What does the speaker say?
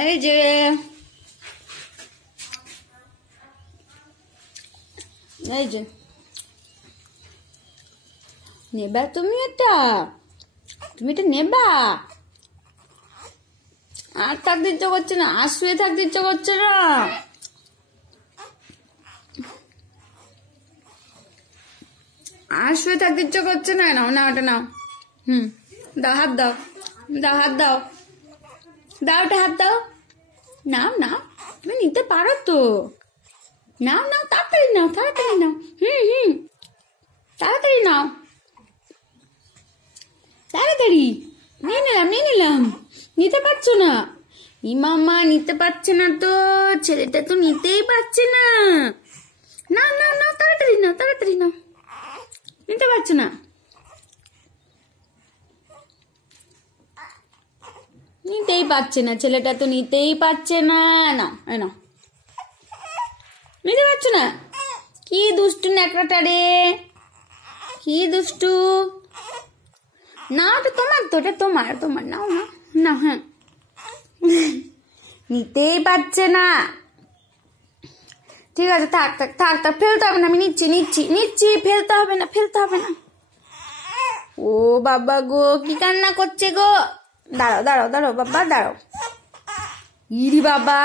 এই যে এই যে নেবা তুমি এটা নেবা। আর থাকতে ইচ্ছা করছে না, আর শুয়ে থাকতে ইচ্ছা করছে না। আর শুয়ে থাকতে ইচ্ছা করছে না। নাও না, ওটা নাও। দাও, হাত দাও, দাও হাত দাও, দাও ওটা হাত দাও। নাও নাও, তুমি নিতে পারো তো। নাও নাও, তাড়াতাড়ি নাও, তাড়াতাড়ি নাও। তাড়াতাড়ি নাও, তাড়াতাড়ি। নিয়ে নিলাম। নিতে পারছো না? মামা নিতে পারছে না তো, ছেলেটা তো নিতেই পারছে না। না না না, তাড়াতাড়ি নাও, তাড়াতাড়ি নাও। নিতে পারছো না, নিতেই পারছে না, ছেলেটা তো নিতেই পারছে না। না না, নিতে পারছো না। কি দুষ্টু ন্যাকড়াটা রে, কি দুষ্টু। না, ওটা তোমার তো, ওটা তোমার নাও না। না, হ্যাঁ, নিতেই পারছে না। ঠিক আছে, থাক থাক থাক থাক, ফেলতে হবে না, আমি নিচ্ছি, ফেলতে হবে না। ও বাবা গো, কি কান্না করছে গো। দাঁড়াও বাবা, দাঁড়াও। ইরি বাবা।